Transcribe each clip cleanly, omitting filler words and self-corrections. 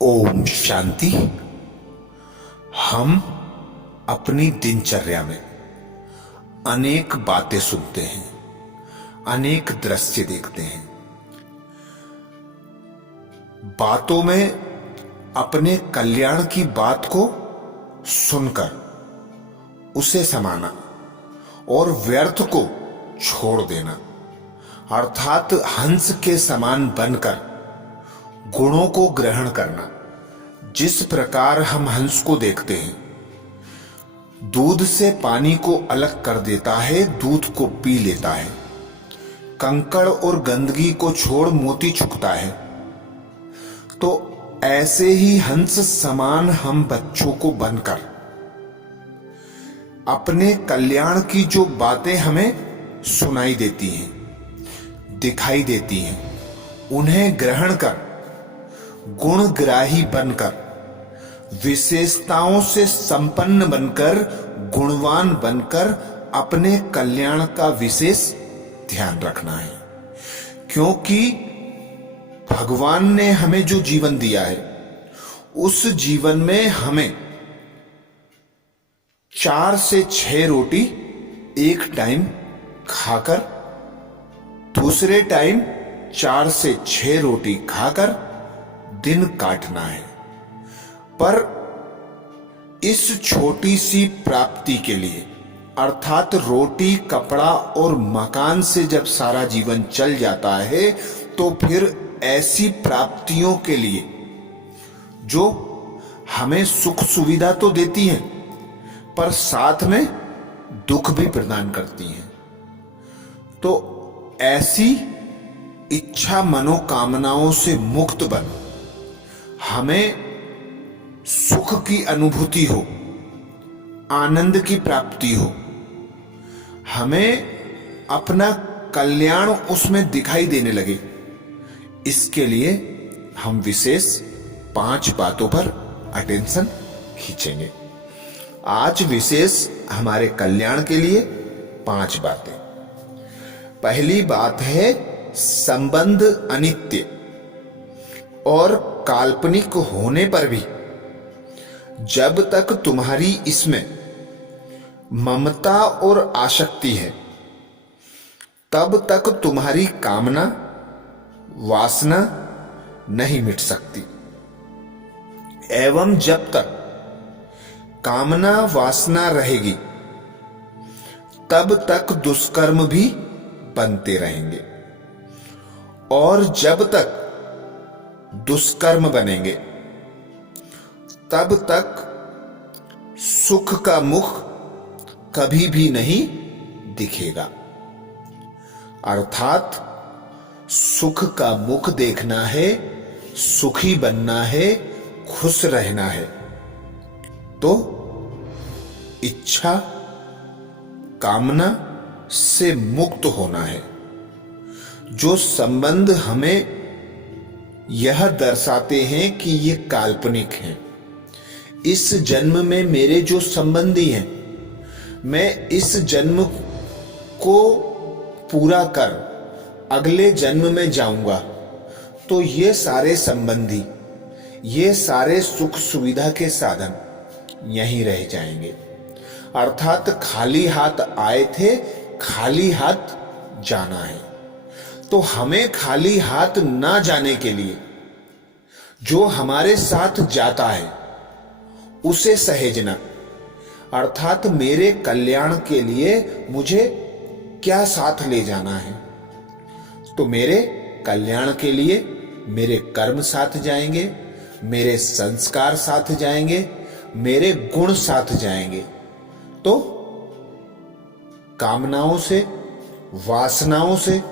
ओम शांति। हम अपनी दिनचर्या में अनेक बातें सुनते हैं, अनेक दृश्य देखते हैं। बातों में अपने कल्याण की बात को सुनकर उसे समाना और व्यर्थ को छोड़ देना, अर्थात हंस के समान बनकर गुणों को ग्रहण करना। जिस प्रकार हम हंस को देखते हैं, दूध से पानी को अलग कर देता है, दूध को पी लेता है। कंकड़ और गंदगी को छोड़ मोती चुकता है। तो ऐसे ही हंस समान हम बच्चों को बनकर अपने कल्याण की जो बातें हमें सुनाई देती हैं, दिखाई देती हैं, उन्हें ग्रहण कर गुणग्राही बनकर, विशेषताओं से संपन्न बनकर, गुणवान बनकर अपने कल्याण का विशेष ध्यान रखना है। क्योंकि भगवान ने हमें जो जीवन दिया है, उस जीवन में हमें 4 से 6 रोटी एक टाइम खाकर, दूसरे टाइम 4 से 6 रोटी खाकर दिन काटना है। पर इस छोटी सी प्राप्ति के लिए, अर्थात रोटी, कपड़ा और मकान से जब सारा जीवन चल जाता है, तो फिर ऐसी प्राप्तियों के लिए जो हमें सुख सुविधा तो देती हैं, पर साथ में दुख भी प्रदान करती हैं। तो ऐसी इच्छा मनोकामनाओं से मुक्त बन हमें सुख की अनुभूति हो, आनंद की प्राप्ति हो, हमें अपना कल्याण उसमें दिखाई देने लगे। इसके लिए हम विशेष 5 बातों पर अटेंशन खींचेंगे। आज विशेष हमारे कल्याण के लिए 5 बातें। पहली बात है संबंध अनित्य और काल्पनिक होने पर भी जब तक तुम्हारी इसमें ममता और आसक्ति है, तब तक तुम्हारी कामना वासना नहीं मिट सकती। एवं जब तक कामना वासना रहेगी, तब तक दुष्कर्म भी बनते रहेंगे। और जब तक दुष्कर्म बनेंगे, तब तक सुख का मुख कभी भी नहीं दिखेगा। अर्थात सुख का मुख देखना है, सुखी बनना है, खुश रहना है, तो इच्छा कामना से मुक्त होना है। जो संबंध हमें यह दर्शाते हैं कि ये काल्पनिक हैं। इस जन्म में मेरे जो संबंधी हैं, मैं इस जन्म को पूरा कर अगले जन्म में जाऊंगा, तो ये सारे संबंधी, ये सारे सुख सुविधा के साधन यहीं रह जाएंगे। अर्थात खाली हाथ आए थे, खाली हाथ जाना है। तो हमें खाली हाथ ना जाने के लिए जो हमारे साथ जाता है उसे सहेजना, अर्थात मेरे कल्याण के लिए मुझे क्या साथ ले जाना है। तो मेरे कल्याण के लिए मेरे कर्म साथ जाएंगे, मेरे संस्कार साथ जाएंगे, मेरे गुण साथ जाएंगे। तो कामनाओं से, वासनाओं से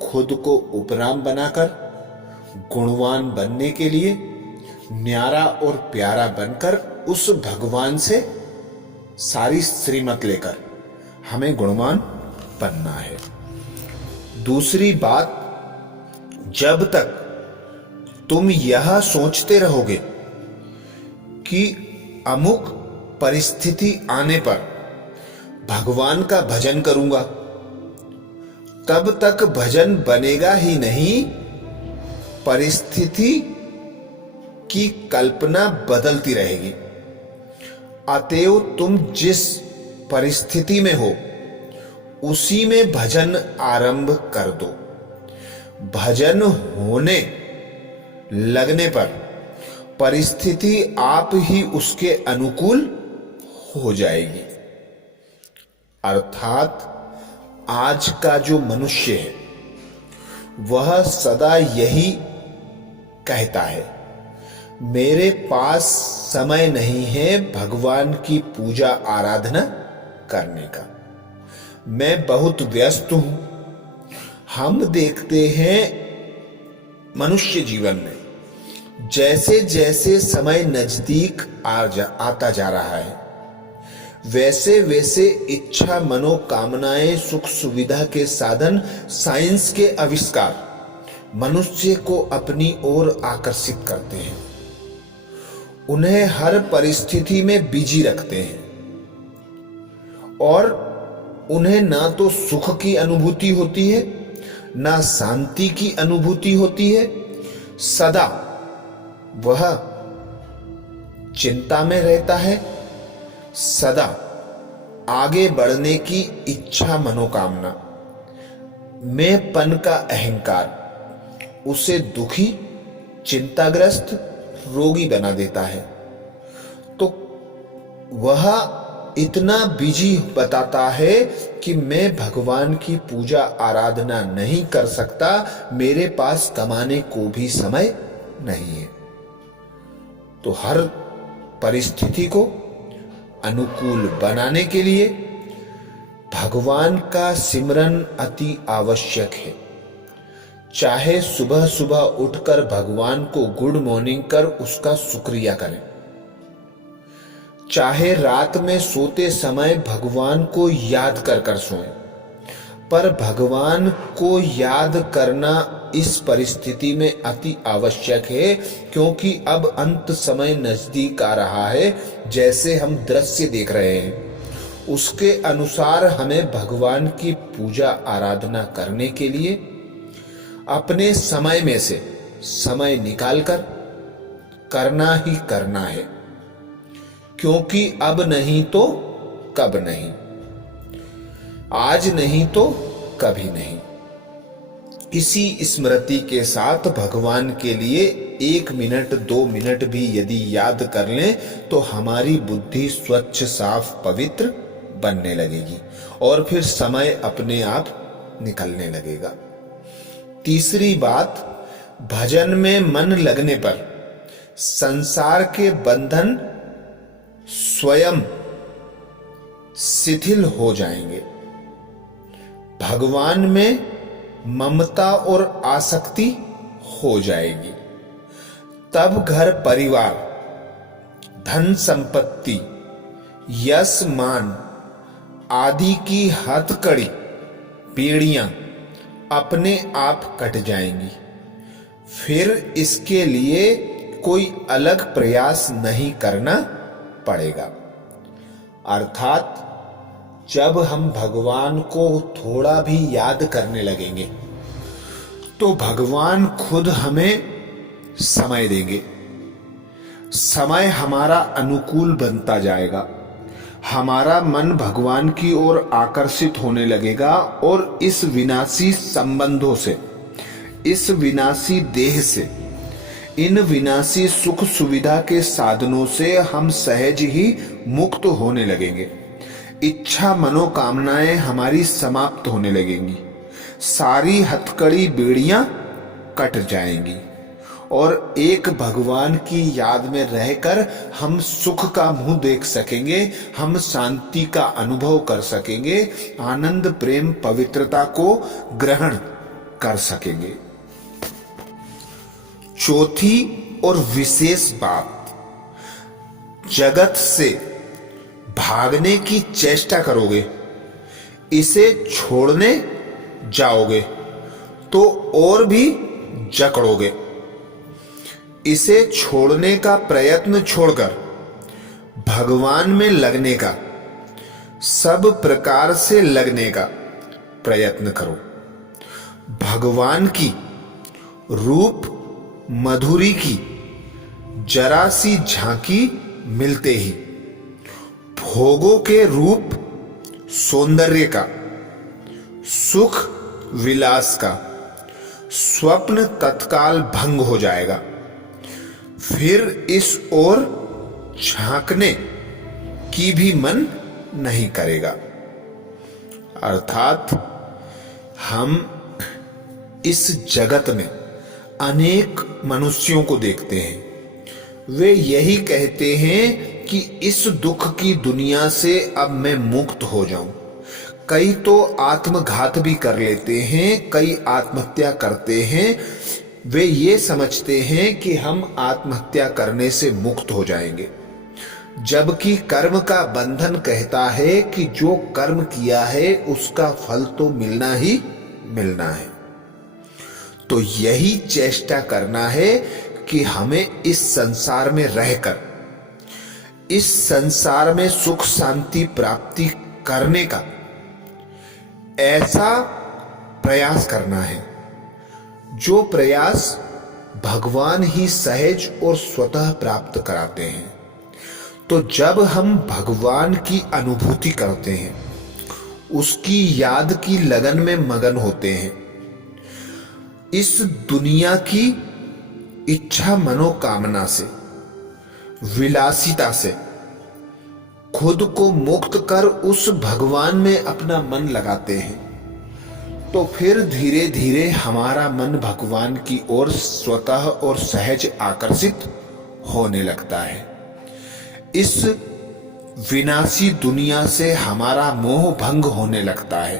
खुद को उपराम बनाकर गुणवान बनने के लिए, न्यारा और प्यारा बनकर उस भगवान से सारी श्रीमत लेकर हमें गुणवान बनना है। दूसरी बात, जब तक तुम यह सोचते रहोगे कि अमुक परिस्थिति आने पर भगवान का भजन करूंगा, तब तक भजन बनेगा ही नहीं, परिस्थिति की कल्पना बदलती रहेगी। अतएव तुम जिस परिस्थिति में हो उसी में भजन आरंभ कर दो। भजन होने लगने पर परिस्थिति आप ही उसके अनुकूल हो जाएगी। अर्थात आज का जो मनुष्य है वह सदा यही कहता है, मेरे पास समय नहीं है भगवान की पूजा आराधना करने का, मैं बहुत व्यस्त हूं। हम देखते हैं मनुष्य जीवन में जैसे जैसे समय नजदीक आता जा रहा है वैसे वैसे इच्छा, मनोकामनाएं, सुख सुविधा के साधन, साइंस के आविष्कार मनुष्य को अपनी ओर आकर्षित करते हैं, उन्हें हर परिस्थिति में बिजी रखते हैं और उन्हें ना तो सुख की अनुभूति होती है ना शांति की अनुभूति होती है। सदा वह चिंता में रहता है, सदा आगे बढ़ने की इच्छा, मनोकामना, मैंपन का अहंकार उसे दुखी, चिंताग्रस्त, रोगी बना देता है। तो वह इतना बिजी बताता है कि मैं भगवान की पूजा आराधना नहीं कर सकता, मेरे पास कमाने को भी समय नहीं है। तो हर परिस्थिति को अनुकूल बनाने के लिए भगवान का सिमरन अति आवश्यक है। चाहे सुबह सुबह उठकर भगवान को गुड मॉर्निंग कर उसका शुक्रिया करें, चाहे रात में सोते समय भगवान को याद कर कर सोएं, पर भगवान को याद करना इस परिस्थिति में अति आवश्यक है, क्योंकि अब अंत समय नजदीक आ रहा है। जैसे हम दृश्य देख रहे हैं उसके अनुसार हमें भगवान की पूजा आराधना करने के लिए अपने समय में से समय निकालकर करना ही करना है, क्योंकि अब नहीं तो कब नहीं, आज नहीं तो कभी नहीं। इसी स्मृति के साथ भगवान के लिए 1 मिनट 2 मिनट भी यदि याद कर लें तो हमारी बुद्धि स्वच्छ, साफ, पवित्र बनने लगेगी और फिर समय अपने आप निकलने लगेगा। तीसरी बात, भजन में मन लगने पर संसार के बंधन स्वयं शिथिल हो जाएंगे। भगवान में ममता और आसक्ति हो जाएगी। तब घर परिवार, धन संपत्ति, यश मान आदि की हथकड़ी, बेड़ियां अपने आप कट जाएंगी। फिर इसके लिए कोई अलग प्रयास नहीं करना पड़ेगा। अर्थात जब हम भगवान को थोड़ा भी याद करने लगेंगे तो भगवान खुद हमें समय देंगे। समय हमारा अनुकूल बनता जाएगा, हमारा मन भगवान की ओर आकर्षित होने लगेगा और इस विनाशी संबंधों से, इस विनाशी देह से, इन विनाशी सुख सुविधा के साधनों से हम सहज ही मुक्त होने लगेंगे। इच्छा, मनोकामनाएं हमारी समाप्त होने लगेंगी, सारी हथकड़ी, बेड़ियां कट जाएंगी और एक भगवान की याद में रहकर हम सुख का मुंह देख सकेंगे, हम शांति का अनुभव कर सकेंगे, आनंद, प्रेम, पवित्रता को ग्रहण कर सकेंगे। चौथी और विशेष बात, जगत से भागने की चेष्टा करोगे, इसे छोड़ने जाओगे तो और भी जकड़ोगे। इसे छोड़ने का प्रयत्न छोड़कर भगवान में लगने का, सब प्रकार से लगने का प्रयत्न करो। भगवान की रूप मधुरी की जरा सी झांकी मिलते ही भोगों के रूप सौंदर्य का, सुख विलास का स्वप्न तत्काल भंग हो जाएगा। फिर इस ओर झांकने की भी मन नहीं करेगा। अर्थात हम इस जगत में अनेक मनुष्यों को देखते हैं, वे यही कहते हैं कि इस दुख की दुनिया से अब मैं मुक्त हो जाऊं। कई तो आत्मघात भी कर लेते हैं, कई आत्महत्या करते हैं। वे ये समझते हैं कि हम आत्महत्या करने से मुक्त हो जाएंगे, जबकि कर्म का बंधन कहता है कि जो कर्म किया है उसका फल तो मिलना ही मिलना है। तो यही चेष्टा करना है कि हमें इस संसार में रहकर इस संसार में सुख शांति प्राप्ति करने का ऐसा प्रयास करना है जो प्रयास भगवान ही सहज और स्वतः प्राप्त कराते हैं। तो जब हम भगवान की अनुभूति करते हैं, उसकी याद की लगन में मगन होते हैं, इस दुनिया की इच्छा मनोकामना से, विलासिता से खुद को मुक्त कर उस भगवान में अपना मन लगाते हैं, तो फिर धीरे धीरे हमारा मन भगवान की ओर स्वतः और सहज आकर्षित होने लगता है। इस विनाशी दुनिया से हमारा मोह भंग होने लगता है,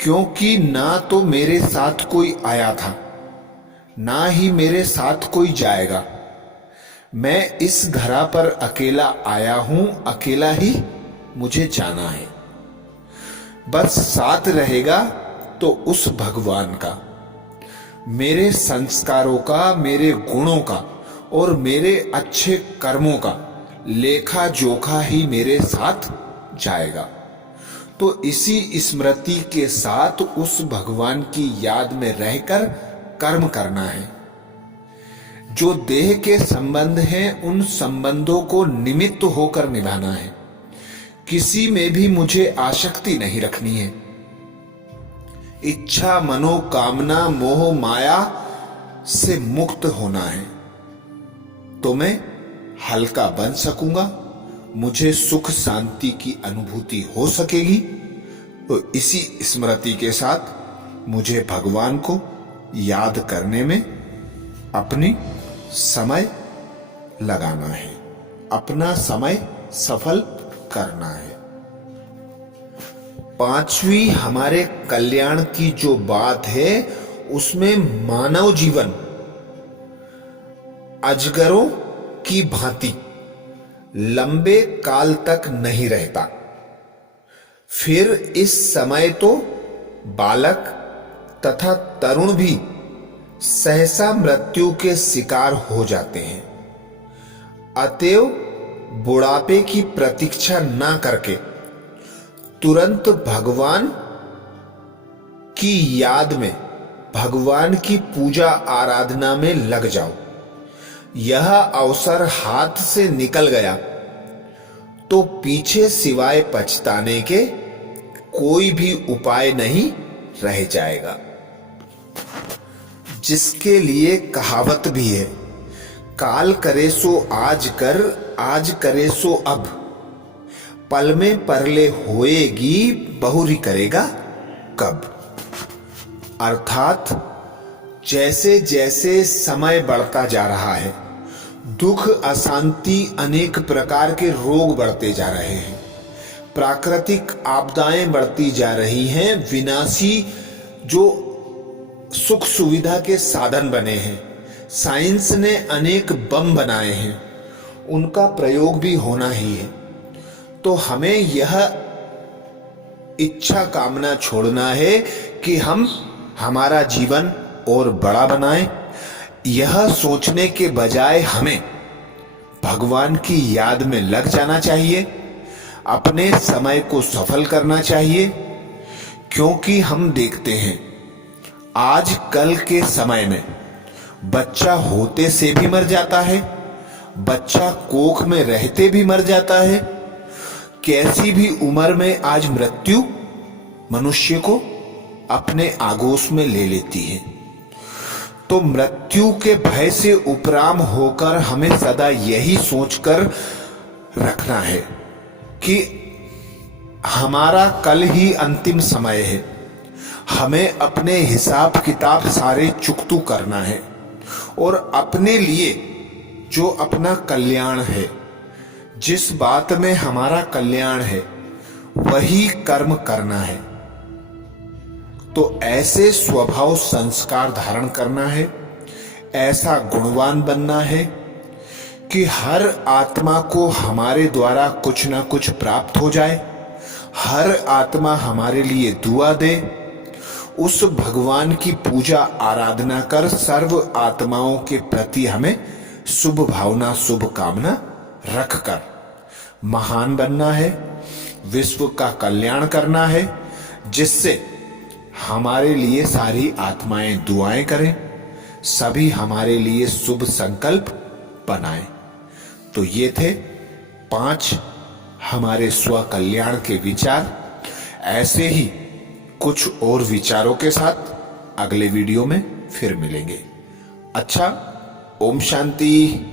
क्योंकि ना तो मेरे साथ कोई आया था, ना ही मेरे साथ कोई जाएगा। मैं इस धरा पर अकेला आया हूं, अकेला ही मुझे जाना है। बस साथ रहेगा तो उस भगवान का, मेरे संस्कारों का, मेरे गुणों का और मेरे अच्छे कर्मों का लेखा जोखा ही मेरे साथ जाएगा। तो इसी स्मृति के साथ उस भगवान की याद में रहकर कर्म करना है। जो देह के संबंध हैं, उन संबंधों को निमित्त होकर निभाना है। किसी में भी मुझे आसक्ति नहीं रखनी है। इच्छा मनोकामना मोह माया से मुक्त होना है, तो मैं हल्का बन सकूंगा, मुझे सुख शांति की अनुभूति हो सकेगी। तो इसी स्मृति के साथ मुझे भगवान को याद करने में अपनी समय लगाना है, अपना समय सफल करना है। पांचवी हमारे कल्याण की जो बात है, उसमें मानव जीवन अजगरों की भांति लंबे काल तक नहीं रहता। फिर इस समय तो बालक तथा तरुण भी सहसा मृत्यु के शिकार हो जाते हैं। अतएव बुढ़ापे की प्रतीक्षा ना करके तुरंत भगवान की याद में, भगवान की पूजा आराधना में लग जाओ। यह अवसर हाथ से निकल गया तो पीछे सिवाय पछताने के कोई भी उपाय नहीं रह जाएगा। जिसके लिए कहावत भी है, काल करे सो आज कर, आज करे सो अब, पल में परले होएगी, बहुरी करेगा कब। अर्थात जैसे जैसे समय बढ़ता जा रहा है, दुख अशांति अनेक प्रकार के रोग बढ़ते जा रहे हैं, प्राकृतिक आपदाएं बढ़ती जा रही हैं, विनाशी जो सुख सुविधा के साधन बने हैं, साइंस ने अनेक बम बनाए हैं, उनका प्रयोग भी होना ही है। तो हमें यह इच्छा कामना छोड़ना है कि हम हमारा जीवन और बड़ा बनाएं। यह सोचने के बजाय हमें भगवान की याद में लग जाना चाहिए, अपने समय को सफल करना चाहिए। क्योंकि हम देखते हैं आज कल के समय में बच्चा होते से भी मर जाता है, बच्चा कोख में रहते भी मर जाता है। कैसी भी उम्र में आज मृत्यु मनुष्य को अपने आगोश में ले लेती है। तो मृत्यु के भय से उपराम होकर हमें सदा यही सोचकर रखना है कि हमारा कल ही अंतिम समय है। हमें अपने हिसाब किताब सारे चुकतू करना है और अपने लिए जो अपना कल्याण है, जिस बात में हमारा कल्याण है, वही कर्म करना है। तो ऐसे स्वभाव संस्कार धारण करना है, ऐसा गुणवान बनना है कि हर आत्मा को हमारे द्वारा कुछ ना कुछ प्राप्त हो जाए, हर आत्मा हमारे लिए दुआ दे। उस भगवान की पूजा आराधना कर सर्व आत्माओं के प्रति हमें शुभ भावना शुभ कामना रखकर महान बनना है, विश्व का कल्याण करना है, जिससे हमारे लिए सारी आत्माएं दुआएं करें, सभी हमारे लिए शुभ संकल्प बनाएं। तो ये थे 5 हमारे स्व कल्याण के विचार। ऐसे ही कुछ और विचारों के साथ अगले वीडियो में फिर मिलेंगे। अच्छा, ओम शांति।